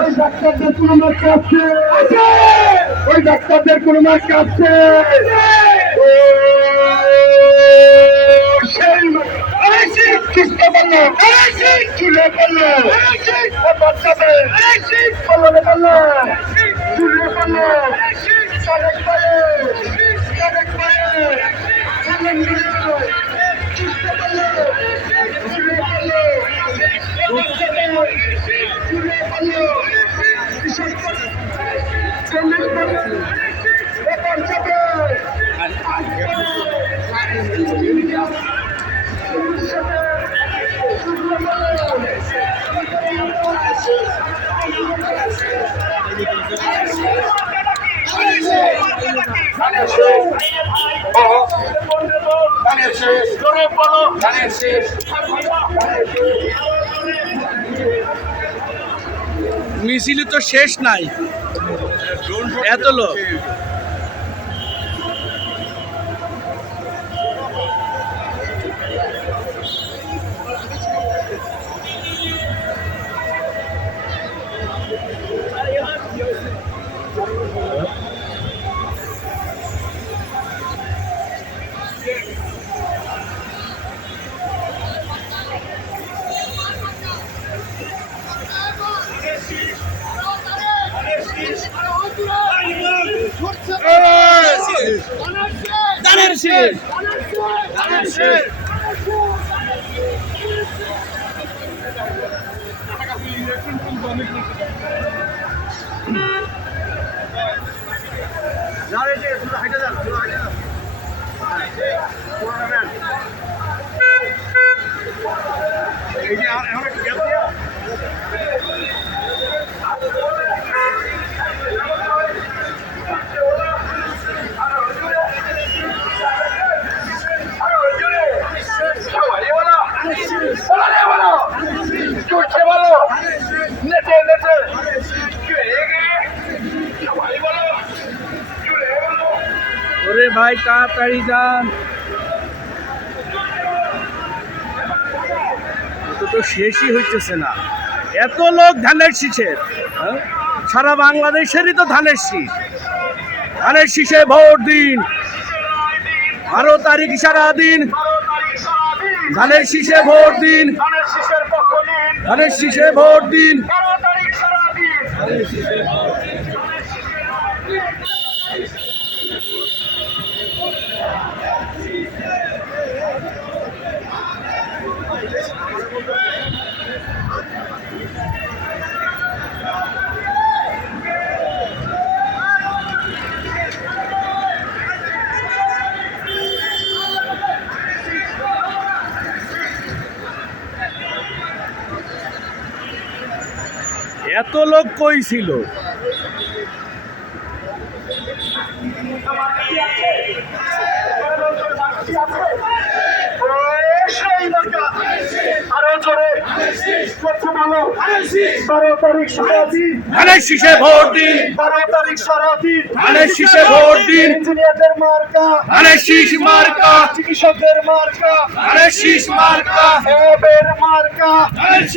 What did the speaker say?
ওই ডাক্তারদের কোনো মার্ক আছে? ওই ডাক্তারদের কোনো মার্ক আছে? চুলে পড়লো বাচ্চাদের পড়লো পড়লো চুলে পড়লো অনেক পায়ে অনেক পায়ে চুলে পড়লো চুলে পড়লো চুলে পড়লো বিশেষ করে চল্লিশ বছর বাচ্চাদের মিছিল তো শেষ নাই, এত লোক। ওরে ভাই তাড়াতাড়ি যান, তো শেষই হইতেছে না, এত লোক ধানের শীষের। সারা বাংলাদেশেরই তো ধানের শীষ, ধানের শীষে ভোট দিন, 12 তারিখ সারাদিন ধানের শীষে ভোট দিন, ধানের শীষে ভোট দিন। এত লোক কই ছিল? ধানের শীষে ভোট দিন, 12 তারিখ সারাদিন ধানের শীষে ভোট দিন, ইঞ্জিনিয়ারদের মার্কা, ধানের শীষ মার্কা, চিকিৎসকদের মার্কা, ধানের শীষ মার্কা, মার্কা।